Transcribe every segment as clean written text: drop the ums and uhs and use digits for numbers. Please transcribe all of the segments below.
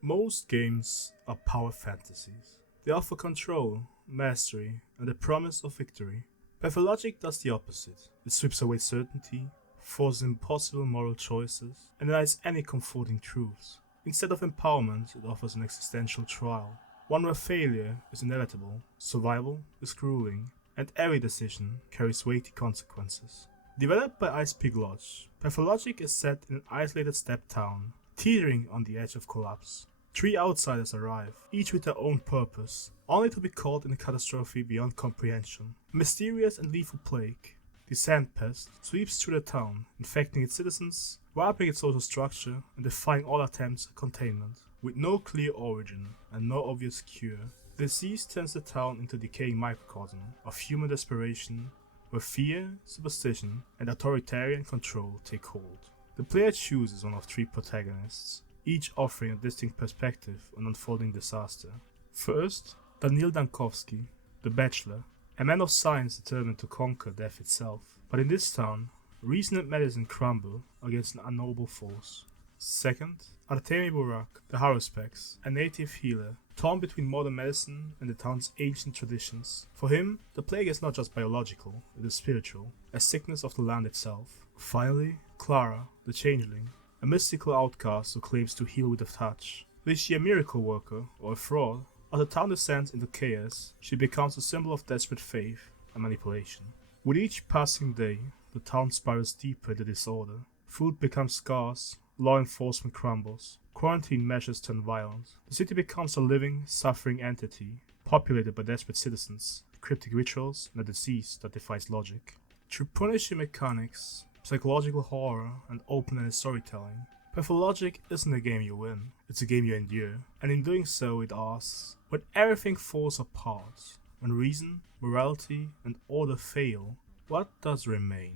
Most games are power fantasies. They offer control, mastery, and the promise of victory. Pathologic does the opposite. It strips away certainty, forces impossible moral choices, and denies any comforting truths. Instead of empowerment, it offers an existential trial, one where failure is inevitable, survival is grueling, and every decision carries weighty consequences. Developed by Ice Peak Lodge, Pathologic is set in an isolated steppe town, teetering on the edge of collapse. Three outsiders arrive, each with their own purpose, only to be caught in a catastrophe beyond comprehension. A mysterious and lethal plague, the Sand Pest, sweeps through the town, infecting its citizens, wiping its social structure, and defying all attempts at containment. With no clear origin and no obvious cure, the disease turns the town into a decaying microcosm of human desperation, where fear, superstition, and authoritarian control take hold. The player chooses one of three protagonists, each offering a distinct perspective on unfolding disaster. First, Daniil Dankovsky, the Bachelor, a man of science determined to conquer death itself. But in this town, reason and medicine crumble against an unknowable force. Second, Artemi Burak, the Haruspex, a native healer, torn between modern medicine and the town's ancient traditions. For him, the plague is not just biological, it is spiritual, a sickness of the land itself. Finally, Clara, the Changeling, a mystical outcast who claims to heal with a touch. Is she a miracle worker or a fraud? As the town descends into chaos, she becomes a symbol of desperate faith and manipulation. With each passing day, the town spirals deeper into disorder. Food becomes scarce, law enforcement crumbles, quarantine measures turn violent. The city becomes a living, suffering entity, populated by desperate citizens, cryptic rituals, and a disease that defies logic. Through punishing mechanics, psychological horror, and open-ended storytelling, Pathologic isn't a game you win, it's a game you endure, and in doing so it asks, when everything falls apart, when reason, morality, and order fail, what does remain?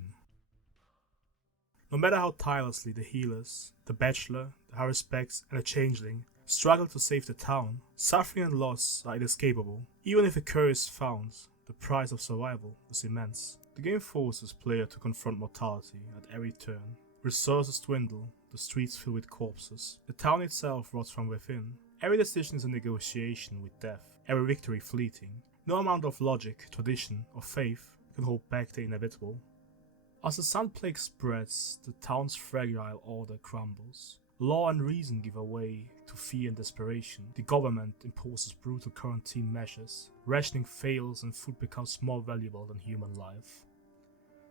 No matter how tirelessly the healers, the Bachelor, the Haruspex, and the Changeling struggle to save the town, suffering and loss are inescapable. Even if a cure is found, the price of survival is immense. The game forces player to confront mortality at every turn. Resources dwindle, the streets fill with corpses. The town itself rots from within. Every decision is a negotiation with death, every victory fleeting. No amount of logic, tradition, or faith can hold back the inevitable. As the Sun Plague spreads, the town's fragile order crumbles. Law and reason give way to fear and desperation. The government imposes brutal quarantine measures. Rationing fails and food becomes more valuable than human life.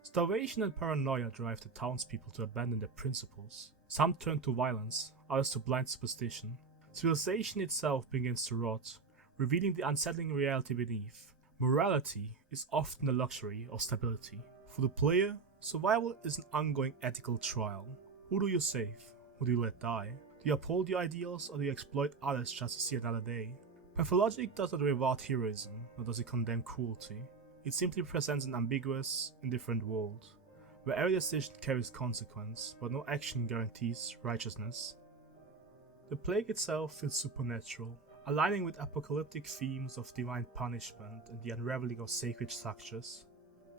Starvation and paranoia drive the townspeople to abandon their principles. Some turn to violence, others to blind superstition. Civilization itself begins to rot, revealing the unsettling reality beneath. Morality is often the luxury of stability. For the player, survival is an ongoing ethical trial. Who do you save? Who do you let die? Do you uphold your ideals or do you exploit others just to see another day? Pathologic does not reward heroism, nor does it condemn cruelty. It simply presents an ambiguous, indifferent world, where every decision carries consequence, but no action guarantees righteousness. The plague itself feels supernatural, aligning with apocalyptic themes of divine punishment and the unraveling of sacred structures.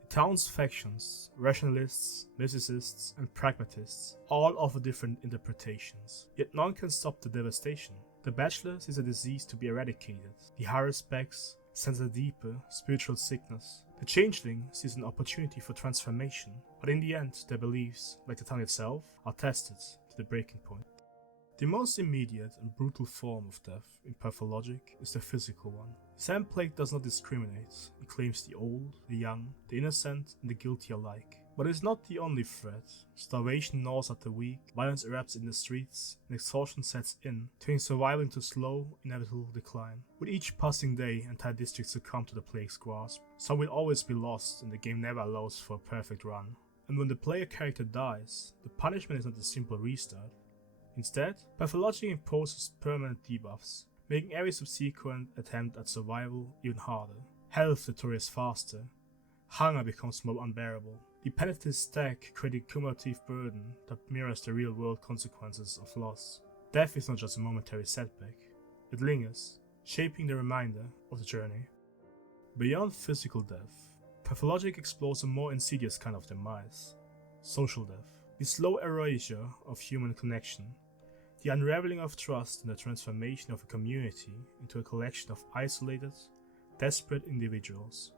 The town's factions, rationalists, mysicists, and pragmatists all offer different interpretations, yet none can stop the devastation. The Bachelor sees a disease to be eradicated. The Haruspex sense a deeper, spiritual sickness. The Changeling sees an opportunity for transformation, but in the end, their beliefs, like the town itself, are tested to the breaking point. The most immediate and brutal form of death in Pathologic is the physical one. Sand Plague does not discriminate, it claims the old, the young, the innocent, and the guilty alike. But it is not the only threat. Starvation gnaws at the weak, violence erupts in the streets, and exhaustion sets in, turning survival into slow, inevitable decline. With each passing day, entire districts succumb to the plague's grasp. Some will always be lost, and the game never allows for a perfect run. And when the player character dies, the punishment is not a simple restart. Instead, Pathologic imposes permanent debuffs, making every subsequent attempt at survival even harder. Health deteriorates faster, hunger becomes more unbearable. The penalties stack, creating a cumulative burden that mirrors the real-world consequences of loss. Death is not just a momentary setback, it lingers, shaping the remainder of the journey. Beyond physical death, Pathologic explores a more insidious kind of demise: social death, the slow erasure of human connection. the unraveling of trust and the transformation of a community into a collection of isolated, desperate individuals.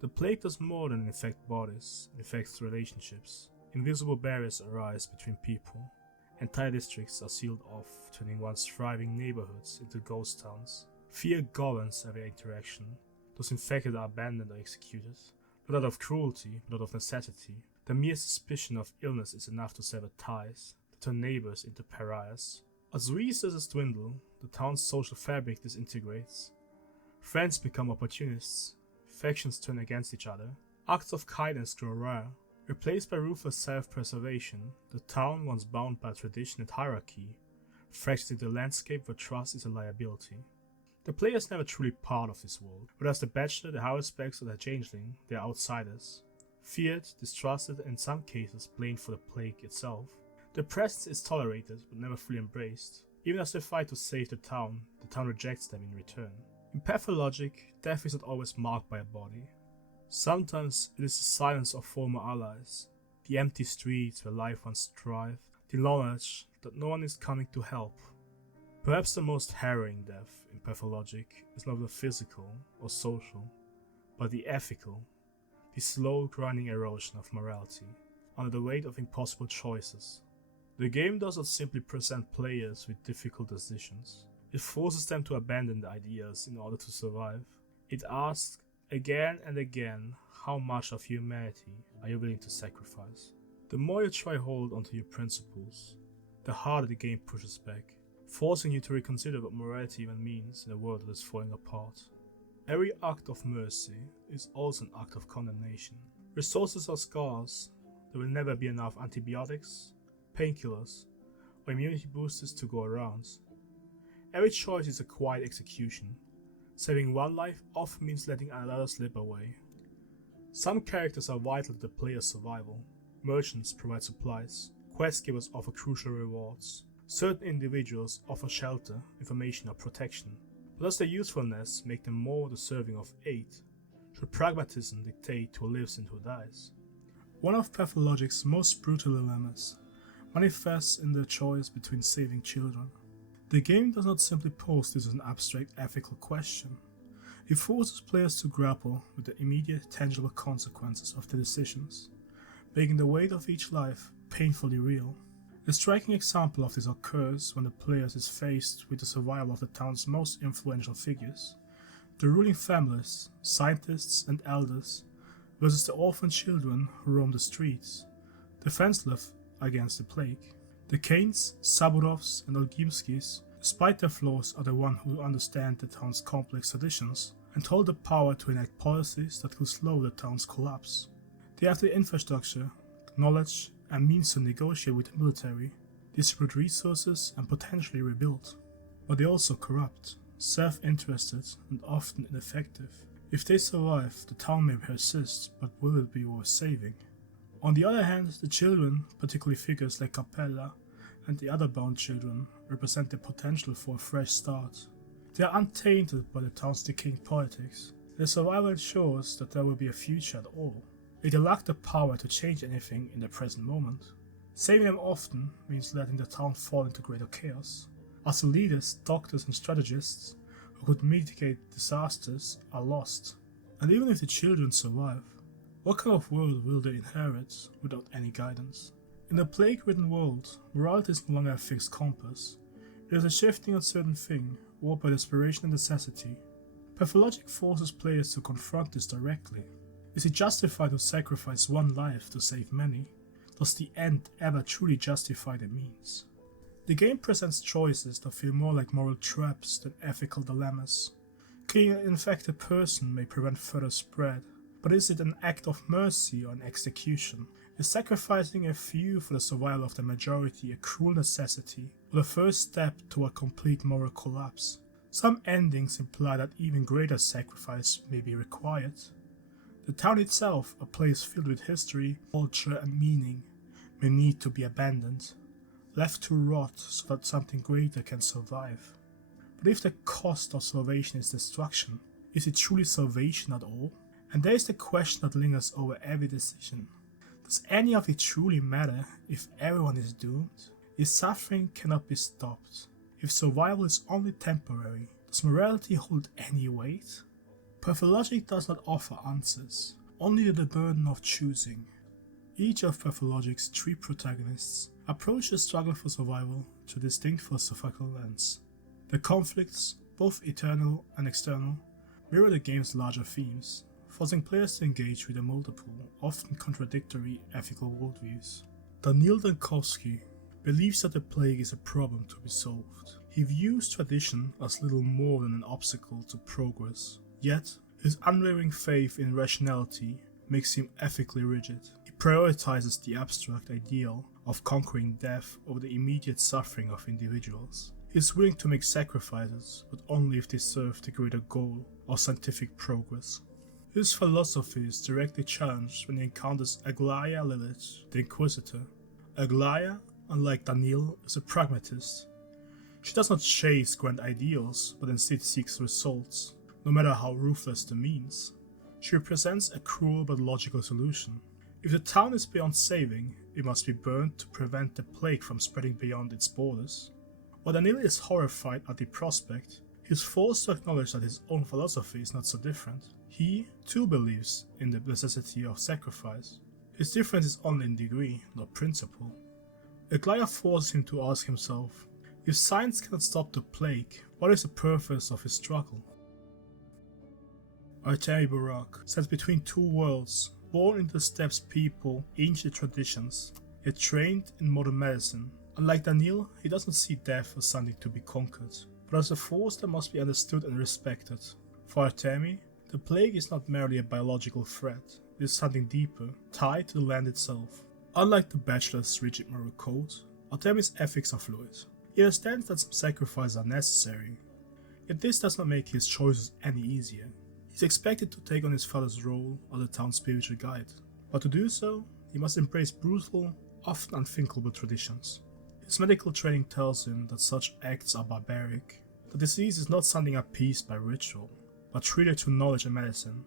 The plague does more than infect bodies, it infects relationships. Invisible barriers arise between people. Entire districts are sealed off, turning once thriving neighborhoods into ghost towns. Fear governs every interaction. Those infected are abandoned or executed, not out of cruelty, but out of necessity. The mere suspicion of illness is enough to sever ties, to turn neighbors into pariahs. As resources dwindle, the town's social fabric disintegrates. Friends become opportunists. Factions turn against each other. Acts of kindness grow rare. Replaced by ruthless self-preservation, the town, once bound by tradition and hierarchy, fractures into a landscape where trust is a liability. The player is never truly part of this world. Whereas the bachelor, the high-specs, or the changeling, they are outsiders. Feared, distrusted, and in some cases blamed for the plague itself. Their presence is tolerated, but never fully embraced. Even as they fight to save the town rejects them in return. In Pathologic, death is not always marked by a body. Sometimes it is the silence of former allies, the empty streets where life once thrived, the knowledge that no one is coming to help. Perhaps the most harrowing death in Pathologic is not the physical or social, but the ethical, the slow grinding erosion of morality, under the weight of impossible choices. The game does not simply present players with difficult decisions. It forces them to abandon the ideas in order to survive. It asks again and again, how much of humanity are you willing to sacrifice? The more you try hold onto your principles, the harder the game pushes back, forcing you to reconsider what morality even means in a world that is falling apart. Every act of mercy is also an act of condemnation. Resources are scarce. There will never be enough antibiotics, painkillers, or immunity boosters to go around. Every choice is a quiet execution. Saving one life often means letting another slip away. Some characters are vital to the player's survival. Merchants provide supplies. Quest givers offer crucial rewards. Certain individuals offer shelter, information, or protection. But does their usefulness make them more deserving of aid? Should pragmatism dictate who lives and who dies? One of Pathologic's most brutal dilemmas manifests in the choice between saving children. The game does not simply pose this as an abstract ethical question. It forces players to grapple with the immediate, tangible consequences of their decisions, making the weight of each life painfully real. A striking example of this occurs when the player is faced with the survival of the town's most influential figures, the ruling families, scientists, and elders, versus the orphan children who roam the streets, defenseless against the plague. The Kanes, Saburovs, and Olgimskis, despite their flaws, are the ones who understand the town's complex traditions and hold the power to enact policies that could slow the town's collapse. They have the infrastructure, knowledge, and means to negotiate with the military, distribute resources, and potentially rebuild. But they also corrupt, self-interested, and often ineffective. If they survive, the town may persist, but will it be worth saving? On the other hand, the children, particularly figures like Capella and the other bound children, represent the potential for a fresh start. They are untainted by the town's decaying politics. Their survival ensures that there will be a future at all. Yet they lack the power to change anything in the present moment. Saving them often means letting the town fall into greater chaos, as the leaders, doctors, and strategists who could mitigate disasters are lost. And even if the children survive, what kind of world will they inherit without any guidance? In a plague-ridden world, morality is no longer a fixed compass. It is a shifting uncertain thing, warped by desperation and necessity. Pathologic forces players to confront this directly. Is it justified to sacrifice one life to save many? Does the end ever truly justify the means? The game presents choices that feel more like moral traps than ethical dilemmas. Killing an infected person may prevent further spread, but is it an act of mercy or an execution? Is sacrificing a few for the survival of the majority a cruel necessity, or the first step toward complete moral collapse? Some endings imply that even greater sacrifice may be required. The town itself, a place filled with history, culture, and meaning, may need to be abandoned, left to rot so that something greater can survive. But if the cost of salvation is destruction, is it truly salvation at all? And there is the question that lingers over every decision. Does any of it truly matter if everyone is doomed? If suffering cannot be stopped, if survival is only temporary, does morality hold any weight? Pathologic does not offer answers, only the burden of choosing. Each of Pathologic's three protagonists approach the struggle for survival through distinct philosophical lens. The conflicts, both eternal and external, mirror the game's larger themes, forcing players to engage with the multiple, often contradictory ethical worldviews. Daniil Dankovsky believes that the plague is a problem to be solved. He views tradition as little more than an obstacle to progress, yet his unwavering faith in rationality makes him ethically rigid. He prioritizes the abstract ideal of conquering death over the immediate suffering of individuals. He is willing to make sacrifices, but only if they serve the greater goal of scientific progress. His philosophy is directly challenged when he encounters Aglaia Lilith, the Inquisitor. Aglaia, unlike Daniil, is a pragmatist. She does not chase grand ideals, but instead seeks results, no matter how ruthless the means. She represents a cruel but logical solution. If the town is beyond saving, it must be burned to prevent the plague from spreading beyond its borders. While Daniil is horrified at the prospect, he is forced to acknowledge that his own philosophy is not so different. He, too, believes in the necessity of sacrifice. His difference is only in degree, not principle. Aglaia forces him to ask himself, if science cannot stop the plague, what is the purpose of his struggle? Artemi Barak stands between two worlds, born into the steppes people, ancient traditions, yet trained in modern medicine. Unlike Daniil, he doesn't see death as something to be conquered, but as a force that must be understood and respected. For Artemi, the plague is not merely a biological threat, it is something deeper, tied to the land itself. Unlike the Bachelor's rigid moral code, Artemi's ethics are fluid. He understands that some sacrifices are necessary, yet this does not make his choices any easier. He is expected to take on his father's role as the town's spiritual guide, but to do so, he must embrace brutal, often unthinkable traditions. His medical training tells him that such acts are barbaric, that disease is not something appeased by ritual, but treated through knowledge and medicine.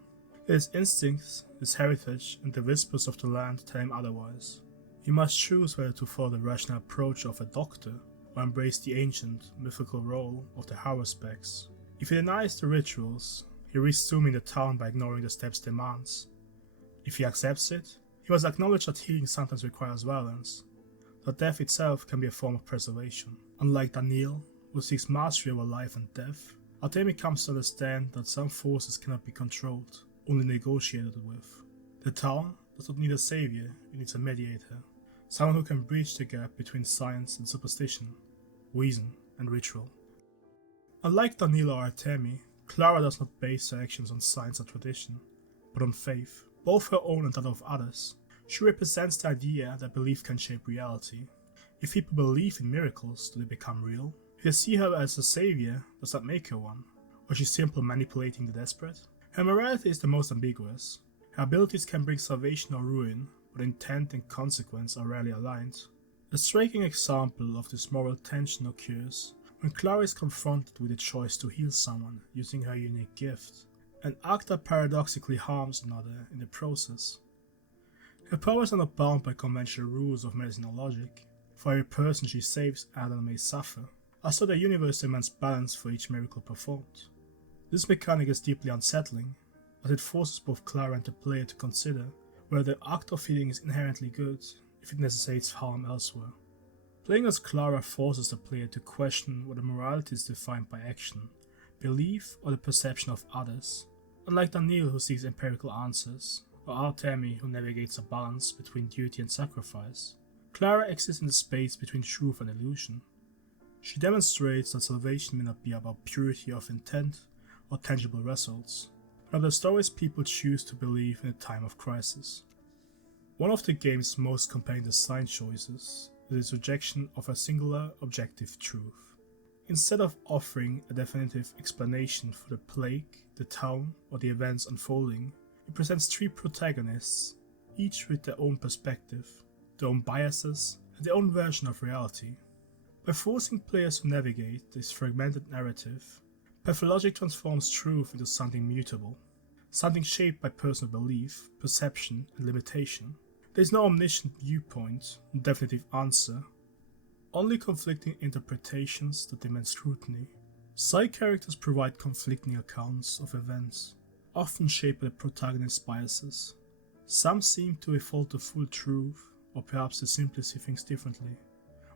His instincts, his heritage, and the whispers of the land tell him otherwise. He must choose whether to follow the rational approach of a doctor or embrace the ancient, mythical role of the Haruspecs. If he denies the rituals, he risks dooming the town by ignoring the steppes' demands. If he accepts it, he must acknowledge that healing sometimes requires violence, that death itself can be a form of preservation. Unlike Daniil, who seeks mastery over life and death, Artemi comes to understand that some forces cannot be controlled, only negotiated with. The town does not need a savior, it needs a mediator, someone who can bridge the gap between science and superstition, reason and ritual. Unlike Daniil or Artemi, Clara does not base her actions on science or tradition, but on faith, both her own and that of others. She represents the idea that belief can shape reality. If people believe in miracles, do they become real? If they see her as a savior, does that make her one? Or is she simply manipulating the desperate? Her morality is the most ambiguous. Her abilities can bring salvation or ruin, but intent and consequence are rarely aligned. A striking example of this moral tension occurs when Clara is confronted with the choice to heal someone using her unique gift, an act that paradoxically harms another in the process. Her powers are not bound by conventional rules of medicinal logic. For every person she saves, another may suffer, as though the universe demands balance for each miracle performed. This mechanic is deeply unsettling, as it forces both Clara and the player to consider whether the act of healing is inherently good if it necessitates harm elsewhere. Playing as Clara forces the player to question whether morality is defined by action, belief, or the perception of others. Unlike Daniil, who seeks empirical answers, or Artemi, who navigates a balance between duty and sacrifice, Clara exists in the space between truth and illusion. She demonstrates that salvation may not be about purity of intent or tangible results, but about the stories people choose to believe in a time of crisis. One of the game's most compelling design choices is its rejection of a singular objective truth. Instead of offering a definitive explanation for the plague, the town, or the events unfolding, it presents three protagonists, each with their own perspective, their own biases, and their own version of reality. By forcing players to navigate this fragmented narrative, Pathologic transforms truth into something mutable, something shaped by personal belief, perception, and limitation. There is no omniscient viewpoint, no definitive answer. only conflicting interpretations that demand scrutiny. Side characters provide conflicting accounts of events, often shaped by the protagonist's biases. Some seem to withhold the full truth, or perhaps they simply see things differently.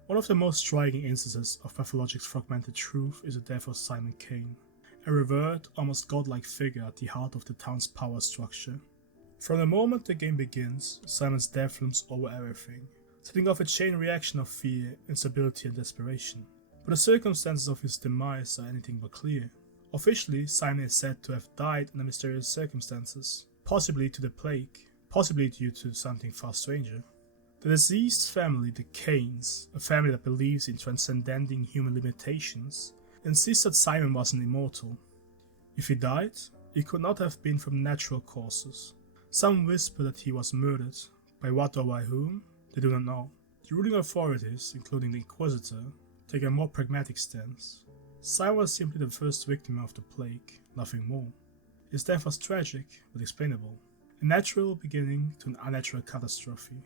One of the most striking instances of Pathologic's fragmented truth is the death of Simon Kane, a revered, almost godlike figure at the heart of the town's power structure. From the moment the game begins, Simon's death looms over everything, setting off a chain reaction of fear, instability and desperation. But the circumstances of his demise are anything but clear. Officially, Simon is said to have died under mysterious circumstances, possibly to the plague, possibly due to something far stranger. The deceased family, the Kanes, a family that believes in transcending human limitations, insists that Simon wasn't immortal. If he died, it could not have been from natural causes. Some whisper that he was murdered. By what or by whom? They do not know. The ruling authorities, including the Inquisitor, take a more pragmatic stance. Simon was simply the first victim of the plague, nothing more. His death was tragic, but explainable. A natural beginning to an unnatural catastrophe.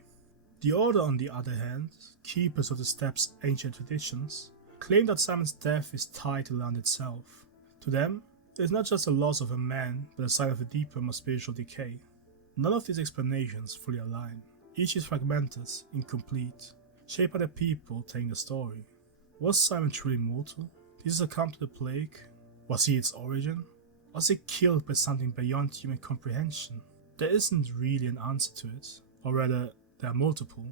The Order, on the other hand, keepers of the Steppes' ancient traditions, claim that Simon's death is tied to land itself. To them, it is not just the loss of a man, but a sign of a deeper, more spiritual decay. None of these explanations fully align. Each is fragmented, incomplete, shaped by the people telling the story. Was Simon truly mortal? Did he succumb to the plague? Was he its origin? Was he killed by something beyond human comprehension? There isn't really an answer to it, or rather, there are multiple.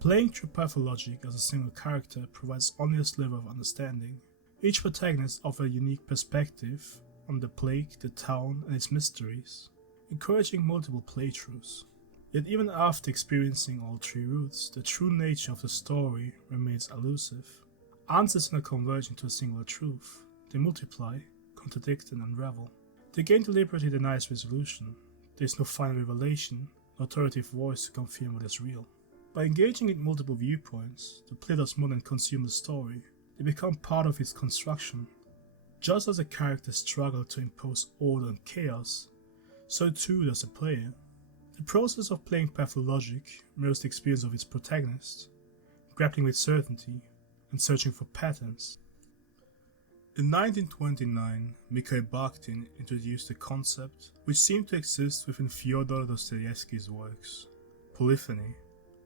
Playing through Pathologic as a single character provides only a sliver of understanding. Each protagonist offers a unique perspective on the plague, the town, and its mysteries, encouraging multiple playthroughs. Yet even after experiencing all three routes, the true nature of the story remains elusive. Answers do not converge into a single truth. They multiply, contradict, and unravel. The game deliberately denies resolution. There is no final revelation, no authoritative voice to confirm what is real. By engaging in multiple viewpoints, the player does more than consume the story. They become part of its construction. Just as the characters struggle to impose order and chaos, so too does the player. The process of playing Pathologic mirrors the experience of its protagonist, grappling with certainty and searching for patterns. In 1929, Mikhail Bakhtin introduced a concept which seemed to exist within Fyodor Dostoevsky's works: polyphony,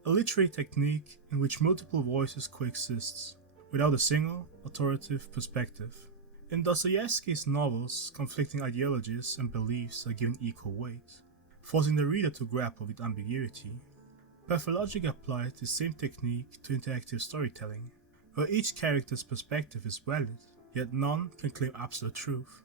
a literary technique in which multiple voices coexist, without a single, authoritative perspective. In Dostoevsky's novels, conflicting ideologies and beliefs are given equal weight, forcing the reader to grapple with ambiguity. Pathologic applied the same technique to interactive storytelling, where each character's perspective is valid, yet none can claim absolute truth.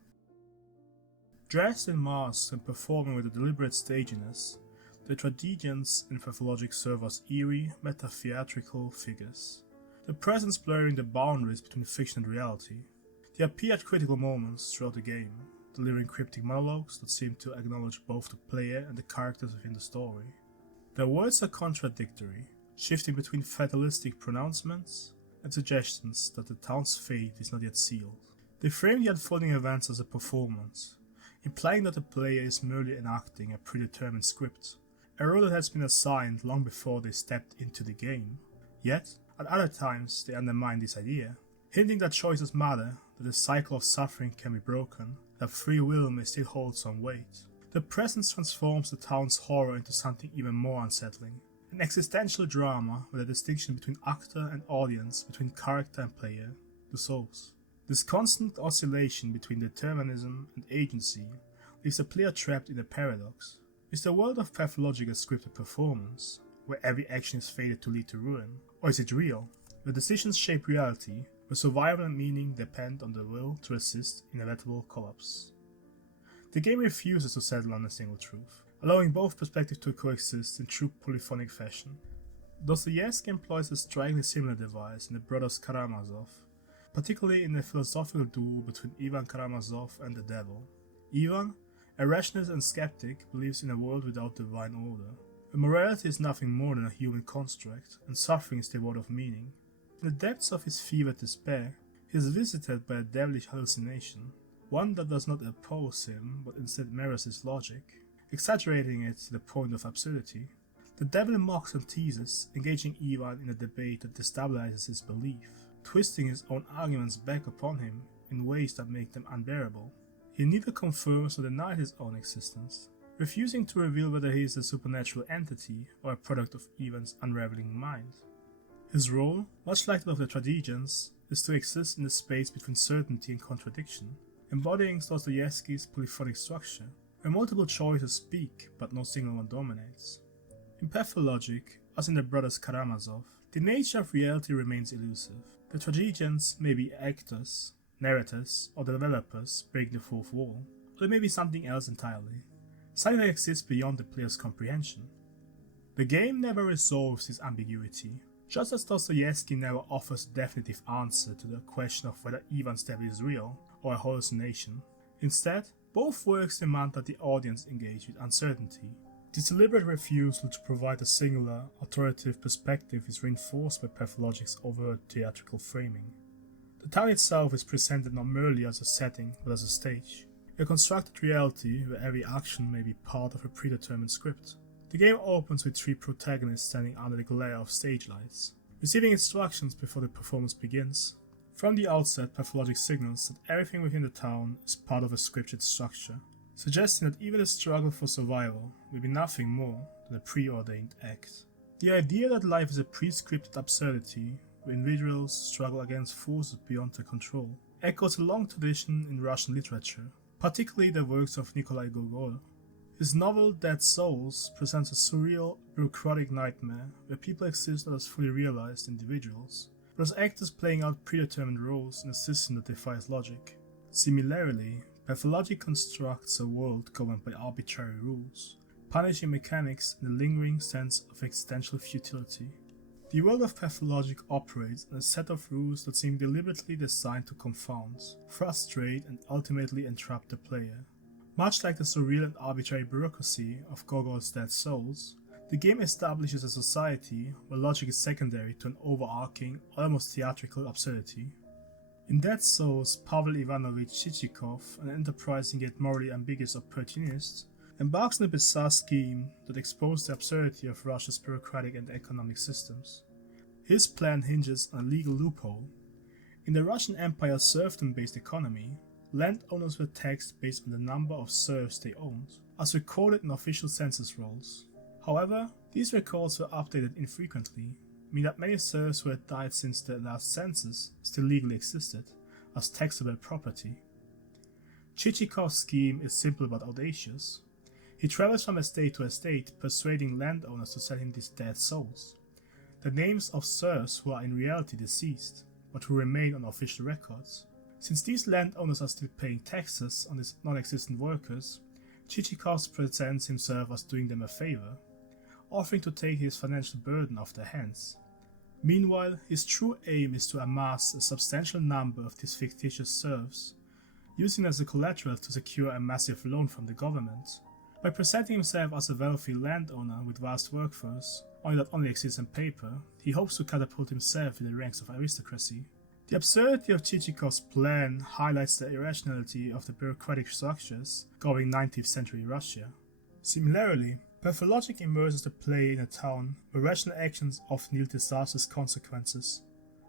Dressed in masks and performing with a deliberate staginess, the tragedians in Pathologic serve as eerie, meta-theatrical figures, their presence blurring the boundaries between fiction and reality. They appear at critical moments throughout the game, delivering cryptic monologues that seem to acknowledge both the player and the characters within the story. Their words are contradictory, shifting between fatalistic pronouncements and suggestions that the town's fate is not yet sealed. They frame the unfolding events as a performance, implying that the player is merely enacting a predetermined script, a role that has been assigned long before they stepped into the game. Yet, at other times they undermine this idea, hinting that choices matter, that the cycle of suffering can be broken, that free will may still hold some weight. The presence transforms the town's horror into something even more unsettling, an existential drama where the distinction between actor and audience, between character and player, dissolves. This constant oscillation between determinism and agency leaves the player trapped in a paradox. Is the world of Pathologic a scripted performance, where every action is fated to lead to ruin? Or is it real, where decisions shape reality, where survival and meaning depend on the will to resist inevitable collapse? The game refuses to settle on a single truth, allowing both perspectives to coexist in true polyphonic fashion. Dostoevsky employs a strikingly similar device in the brothers Karamazov, particularly in the philosophical duel between Ivan Karamazov and the devil. Ivan, a rationalist and skeptic, believes in a world without divine order, where morality is nothing more than a human construct, and suffering is devoid of meaning. In the depths of his fevered despair, he is visited by a devilish hallucination, one that does not oppose him, but instead mirrors his logic, exaggerating it to the point of absurdity. The devil mocks and teases, engaging Ivan in a debate that destabilizes his belief, twisting his own arguments back upon him in ways that make them unbearable. He neither confirms nor denies his own existence, refusing to reveal whether he is a supernatural entity or a product of Ivan's unraveling mind. His role, much like that of the tragedians, is to exist in the space between certainty and contradiction, embodying Dostoevsky's polyphonic structure, where multiple choices speak but no single one dominates. In Pathologic, as in the brothers Karamazov, the nature of reality remains elusive. The tragedians may be actors, narrators, or developers breaking the fourth wall, or they may be something else entirely, something that exists beyond the player's comprehension. The game never resolves this ambiguity, just as Dostoevsky never offers a definitive answer to the question of whether Ivan's devil is real or a hallucination. Instead, both works demand that the audience engage with uncertainty. This deliberate refusal to provide a singular, authoritative perspective is reinforced by Pathologic's overt theatrical framing. The town itself is presented not merely as a setting, but as a stage, a constructed reality where every action may be part of a predetermined script. The game opens with three protagonists standing under the glare of stage lights, receiving instructions before the performance begins. From the outset, Pathologic signals that everything within the town is part of a scripted structure, suggesting that even the struggle for survival will be nothing more than a preordained act. The idea that life is a pre-scripted absurdity where individuals struggle against forces beyond their control echoes a long tradition in Russian literature, particularly the works of Nikolai Gogol. His novel Dead Souls presents a surreal, bureaucratic nightmare where people exist not as fully realized individuals, but as actors playing out predetermined roles in a system that defies logic. Similarly, Pathologic constructs a world governed by arbitrary rules, punishing mechanics and a lingering sense of existential futility. The world of Pathologic operates on a set of rules that seem deliberately designed to confound, frustrate, and ultimately entrap the player. Much like the surreal and arbitrary bureaucracy of Gogol's Dead Souls, the game establishes a society where logic is secondary to an overarching, almost theatrical absurdity. In Dead Souls, Pavel Ivanovich Chichikov, an enterprising yet morally ambiguous opportunist, embarks on a bizarre scheme that exposes the absurdity of Russia's bureaucratic and economic systems. His plan hinges on a legal loophole. In the Russian Empire's serfdom-based economy, landowners were taxed based on the number of serfs they owned, as recorded in official census rolls. However, these records were updated infrequently, meaning that many serfs who had died since the last census still legally existed, as taxable property. Chichikov's scheme is simple but audacious. He travels from estate to estate, persuading landowners to sell him these dead souls, the names of serfs who are in reality deceased, but who remain on official records. Since these landowners are still paying taxes on these non-existent workers, Chichikov presents himself as doing them a favor, offering to take his financial burden off their hands. Meanwhile, his true aim is to amass a substantial number of these fictitious serfs, using as a collateral to secure a massive loan from the government. By presenting himself as a wealthy landowner with vast workforce, that only exists on paper, he hopes to catapult himself in the ranks of aristocracy. The absurdity of Chichikov's plan highlights the irrationality of the bureaucratic structures governing 19th century Russia. Similarly, Pathologic immerses the player in a town where rational actions often yield disastrous consequences.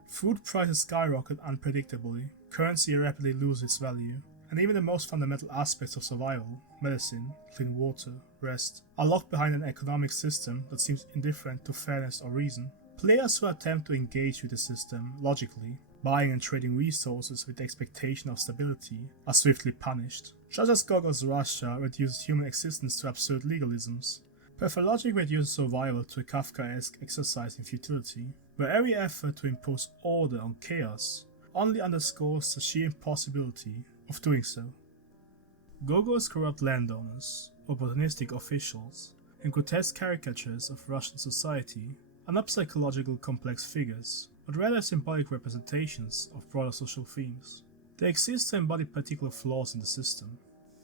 Food prices skyrocket unpredictably, currency rapidly loses its value, and even the most fundamental aspects of survival, medicine, clean water, rest, are locked behind an economic system that seems indifferent to fairness or reason. Players who attempt to engage with the system logically, buying and trading resources with the expectation of stability, are swiftly punished. Just as Gogol's Russia reduces human existence to absurd legalisms, Pathologic reduces survival to a Kafkaesque exercise in futility, where every effort to impose order on chaos only underscores the sheer impossibility of doing so. Gogol's corrupt landowners, opportunistic officials, and grotesque caricatures of Russian society are not psychological complex figures, but rather symbolic representations of broader social themes. They exist to embody particular flaws in the system,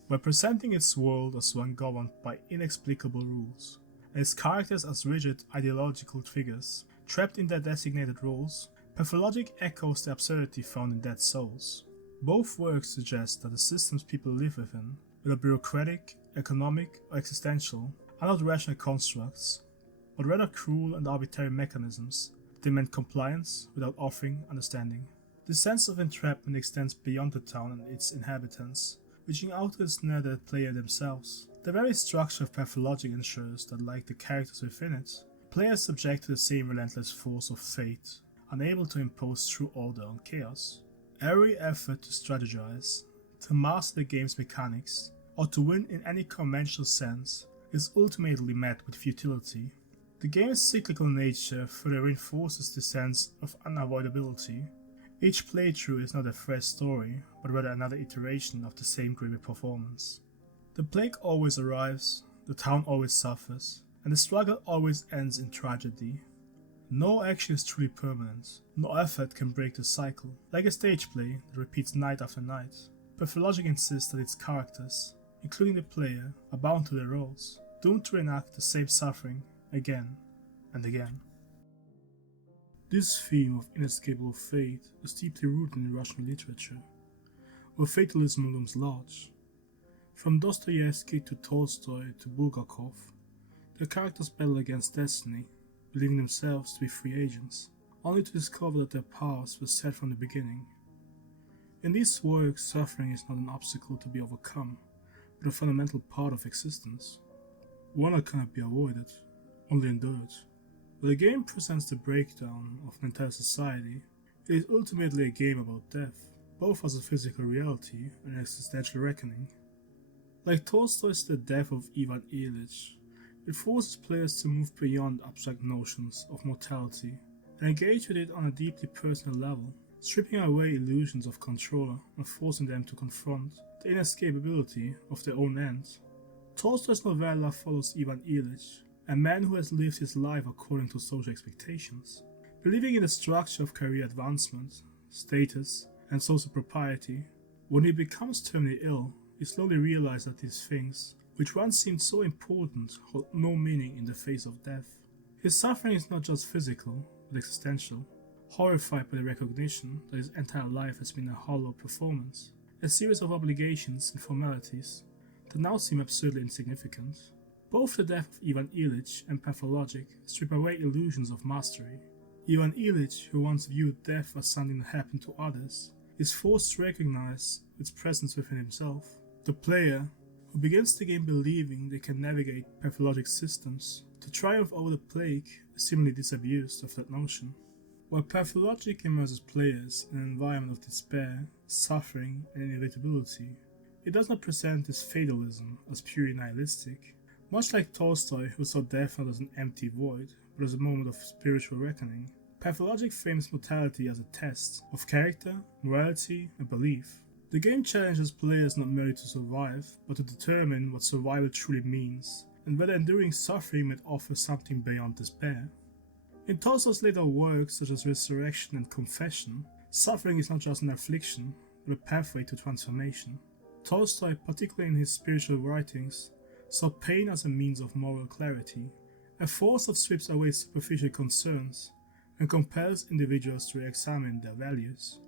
by presenting its world as one governed by inexplicable rules, and its characters as rigid ideological figures trapped in their designated roles. Pathologic echoes the absurdity found in Dead Souls. Both works suggest that the systems people live within, whether bureaucratic, economic, or existential, are not rational constructs. but rather cruel and arbitrary mechanisms that demand compliance without offering understanding. This sense of entrapment extends beyond the town and its inhabitants, reaching out to the snare the player themselves. The very structure of Pathologic ensures that, like the characters within it, players are subject to the same relentless force of fate, unable to impose true order on chaos. Every effort to strategize, to master the game's mechanics, or to win in any conventional sense is ultimately met with futility. The game's cyclical nature further reinforces the sense of unavoidability. Each playthrough is not a fresh story, but rather another iteration of the same gritty performance. The plague always arrives, the town always suffers, and the struggle always ends in tragedy. No action is truly permanent, no effort can break the cycle. Like a stage play that repeats night after night, Pathologic insists that its characters, including the player, are bound to their roles, doomed to enact the same suffering again and again. This theme of inescapable fate is deeply rooted in Russian literature, where fatalism looms large. From Dostoevsky to Tolstoy to Bulgakov, their characters battle against destiny, believing themselves to be free agents, only to discover that their paths were set from the beginning. In these works, suffering is not an obstacle to be overcome, but a fundamental part of existence, one that cannot be avoided, only endured. While the game presents the breakdown of an entire society, it is ultimately a game about death, both as a physical reality and an existential reckoning. Like Tolstoy's The Death of Ivan Ilyich, it forces players to move beyond abstract notions of mortality and engage with it on a deeply personal level, stripping away illusions of control and forcing them to confront the inescapability of their own end. Tolstoy's novella follows Ivan Ilyich, a man who has lived his life according to social expectations, believing in the structure of career advancement, status, and social propriety. When he becomes terminally ill, he slowly realizes that these things, which once seemed so important, hold no meaning in the face of death. His suffering is not just physical, but existential, horrified by the recognition that his entire life has been a hollow performance, a series of obligations and formalities that now seem absurdly insignificant. Both The Death of Ivan Ilyich and Pathologic strip away illusions of mastery. Ivan Ilyich, who once viewed death as something that happened to others, is forced to recognize its presence within himself. The player, who begins the game believing they can navigate pathologic systems to triumph over the plague, is seemingly disabused of that notion. While Pathologic immerses players in an environment of despair, suffering, and inevitability, it does not present this fatalism as purely nihilistic. Much like Tolstoy, who saw death not as an empty void, but as a moment of spiritual reckoning, Pathologic frames mortality as a test of character, morality, and belief. The game challenges players not merely to survive, but to determine what survival truly means, and whether enduring suffering might offer something beyond despair. In Tolstoy's later works such as Resurrection and Confession, suffering is not just an affliction, but a pathway to transformation. Tolstoy, particularly in his spiritual writings, saw pain as a means of moral clarity, a force that strips away superficial concerns and compels individuals to re-examine their values.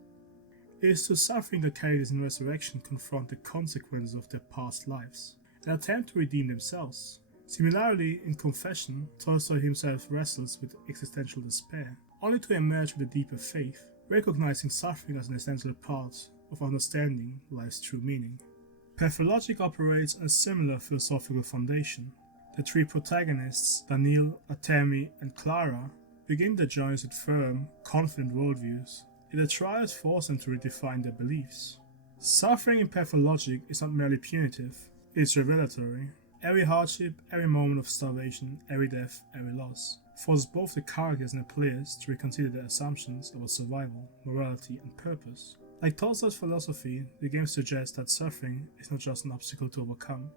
It is through suffering that characters in Resurrection confront the consequences of their past lives and attempt to redeem themselves. Similarly, in Confession, Tolstoy himself wrestles with existential despair, only to emerge with a deeper faith, recognizing suffering as an essential part of understanding life's true meaning. Pathologic operates on a similar philosophical foundation. The three protagonists, Daniil, Artemi, and Clara, begin their journeys with firm, confident worldviews, yet the trials force them to redefine their beliefs. Suffering in Pathologic is not merely punitive, it is revelatory. Every hardship, every moment of starvation, every death, every loss, forces both the characters and the players to reconsider their assumptions about survival, morality, and purpose. Like Tolstoy's philosophy, the game suggests that suffering is not just an obstacle to overcome,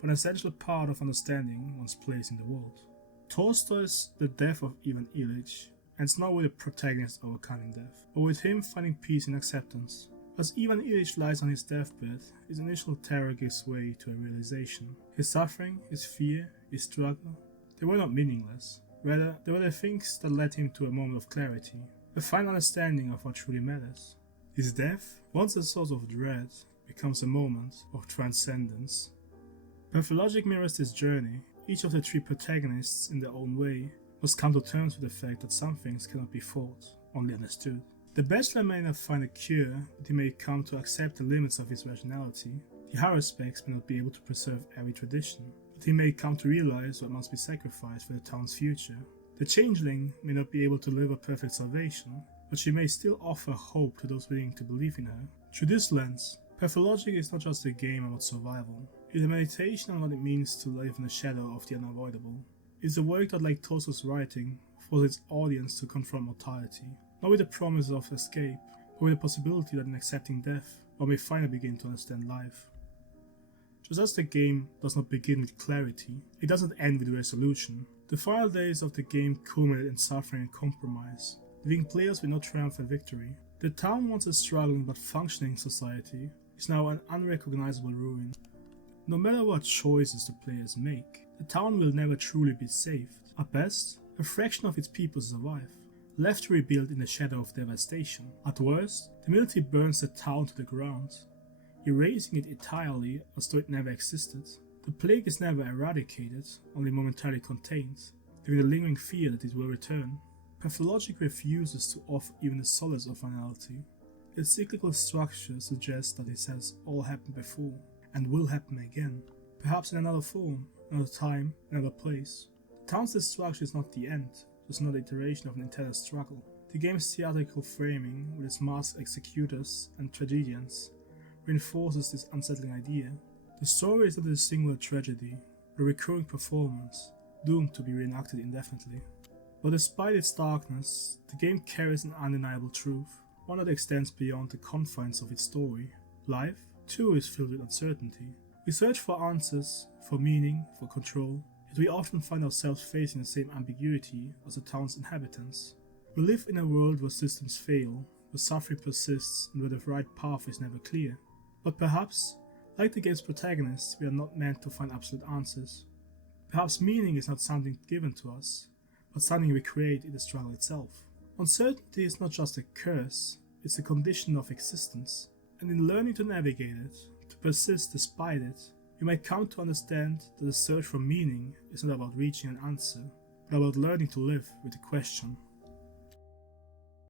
but an essential part of understanding one's place in the world. Tolstoy's The Death of Ivan Ilyich ends not with the protagonist overcoming death, but with him finding peace in acceptance. As Ivan Ilyich lies on his deathbed, his initial terror gives way to a realization. His suffering, his fear, his struggle, they were not meaningless. Rather, they were the things that led him to a moment of clarity, a fine understanding of what truly matters. His death, once a source of dread, becomes a moment of transcendence. Pathologic mirrors this journey, Each of the three protagonists, in their own way, must come to terms with the fact that some things cannot be fought, only understood. The bachelor may not find a cure, but he may come to accept the limits of his rationality. The haruspex may not be able to preserve every tradition, but he may come to realize what must be sacrificed for the town's future. The changeling may not be able to live a perfect salvation, but she may still offer hope to those willing to believe in her. Through this lens, Pathologic is not just a game about survival. It is a meditation on what it means to live in the shadow of the unavoidable. It is a work that, like Tolstoy's writing, forces its audience to confront mortality, not with the promise of escape, but with the possibility that in accepting death, one may finally begin to understand life. Just as the game does not begin with clarity, it does not end with resolution. The final days of the game culminate in suffering and compromise, leaving players with no triumphant victory. The town, once a struggling but functioning society, is now an unrecognizable ruin. No matter what choices the players make, the town will never truly be saved. At best, a fraction of its people survive, left to rebuild in the shadow of devastation. At worst, the military burns the town to the ground, erasing it entirely as though it never existed. The plague is never eradicated, only momentarily contained, leaving the lingering fear that it will return. Pathologic refuses to offer even the solace of finality. Its cyclical structure suggests that this has all happened before, and will happen again, perhaps in another form, another time, another place. The town's destruction is not the end, just another iteration of an intended struggle. The game's theatrical framing, with its masked executors and tragedians, reinforces this unsettling idea. The story is not a singular tragedy, but a recurring performance, doomed to be reenacted indefinitely. But despite its darkness, the game carries an undeniable truth, one that extends beyond the confines of its story. Life, too, is filled with uncertainty. We search for answers, for meaning, for control, yet we often find ourselves facing the same ambiguity as the town's inhabitants. We live in a world where systems fail, where suffering persists, and where the right path is never clear. But perhaps, like the game's protagonists, we are not meant to find absolute answers. Perhaps meaning is not something given to us, but something we create in the struggle itself. Uncertainty is not just a curse, it's a condition of existence, and in learning to navigate it, to persist despite it, we might come to understand that the search for meaning is not about reaching an answer, but about learning to live with the question.